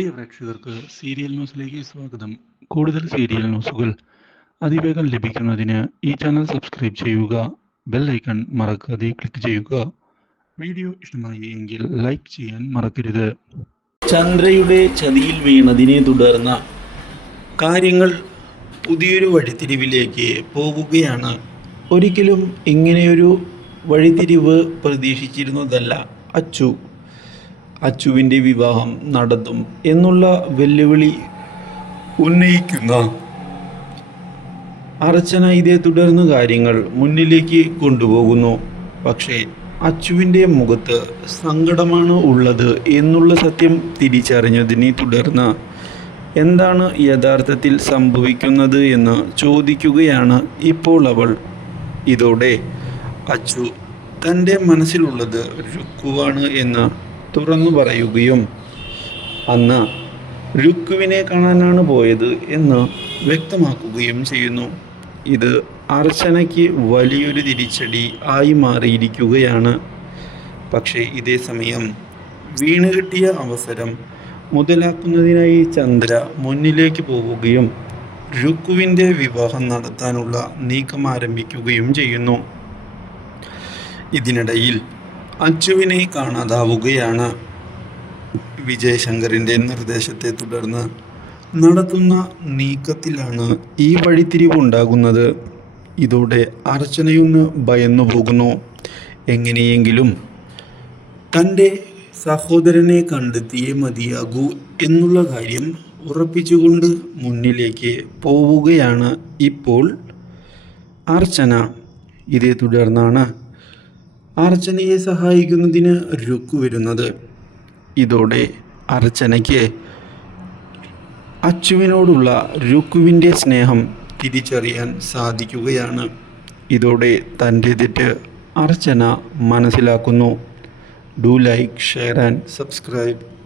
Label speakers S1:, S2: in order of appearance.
S1: പ്രിയ പ്രേക്ഷകർക്ക് സീരിയൽ ന്യൂസിലേക്ക് സ്വാഗതം. കൂടുതൽ സീരിയൽ ന്യൂസുകൾ അതിവേഗം ലഭിക്കുന്നതിന് ഈ ചാനൽ സബ്സ്ക്രൈബ് ചെയ്യുക ബെൽ ഐക്കൺ മറക്കാതെ ക്ലിക്ക് ചെയ്യുക. വീഡിയോ ഇഷ്ടമായി എങ്കിൽ ലൈക്ക് ചെയ്യാൻ മറക്കരുത്.
S2: ചന്ദ്രയുടെ ചതിയിൽ വീണതിനെ തുടർന്ന് കാര്യങ്ങൾ പുതിയൊരു വഴിത്തിരിവിലേക്ക് പോവുകയാണ് ഒരിക്കലും ഇങ്ങനെയൊരു വഴിത്തിരിവ് പ്രതീക്ഷിച്ചിരുന്നതല്ല അച്ചു. അച്ചുവിന്റെ വിവാഹം നടത്തും എന്നുള്ള വെല്ലുവിളി ഉന്നയിക്കുന്ന അർച്ചന ഇതേ തുടർന്ന് കാര്യങ്ങൾ മുന്നിലേക്ക് കൊണ്ടുപോകുന്നു. പക്ഷേ അച്ചുവിന്റെ മുഖത്ത് സങ്കടമാണ് ഉള്ളത് എന്നുള്ള സത്യം തിരിച്ചറിഞ്ഞതിനെ തുടർന്ന് എന്താണ് യഥാർത്ഥത്തിൽ സംഭവിക്കുന്നത് എന്ന് ചോദിക്കുകയാണ് ഇപ്പോൾ അവൾ. ഇതോടെ അച്ചു തന്റെ മനസ്സിലുള്ളത് രുക്കുവാണ് എന്ന് തുറന്നു പറയുകയും അന്ന് രുക്കുവിനെ കാണാനാണ് പോയത് എന്ന് വ്യക്തമാക്കുകയും ചെയ്യുന്നു. ഇത് അർച്ചനയ്ക്ക് വലിയൊരു തിരിച്ചടി ആയി മാറിയിരിക്കുകയാണ്. പക്ഷേ ഇതേ സമയം വീണ് കിട്ടിയ അവസരം മുതലാക്കുന്നതിനായി ചന്ദ്ര മുന്നിലേക്ക് പോവുകയും രുക്കുവിന്റെ വിവാഹം നടത്താനുള്ള നീക്കം ആരംഭിക്കുകയും ചെയ്യുന്നു. ഇതിനിടയിൽ അച്ചുവിനെ കാണാതാവുകയാണ്. വിജയശങ്കറിന്റെ നിർദ്ദേശത്തെ തുടർന്ന് നടത്തുന്ന നീക്കത്തിലാണ് ഈ വഴിത്തിരിവുണ്ടാകുന്നത് ഇതോടെ അർച്ചനയൊന്ന് ഭയന്നു പോകുന്നു. എങ്ങനെയെങ്കിലും തന്റെ സഹോദരനെ കണ്ടെത്തിയേ മതിയാകൂ എന്നുള്ള കാര്യം ഉറപ്പിച്ചുകൊണ്ട് മുന്നിലേക്ക് പോവുകയാണ് ഇപ്പോൾ അർച്ചന. ഇതേ തുടർന്നാണ് അർച്ചനയെ സഹായിക്കുന്നതിന് രുക്കു വരുന്നത്. ഇതോടെ അർച്ചനയ്ക്ക് അച്ചുവിനോടുള്ള രുക്കുവിന്റെ സ്നേഹം തിരിച്ചറിയാൻ സാധിക്കുകയാണ്. ഇതോടെ തന്റെ തെറ്റ് അർച്ചന മനസ്സിലാക്കുന്നു. Do like share and subscribe.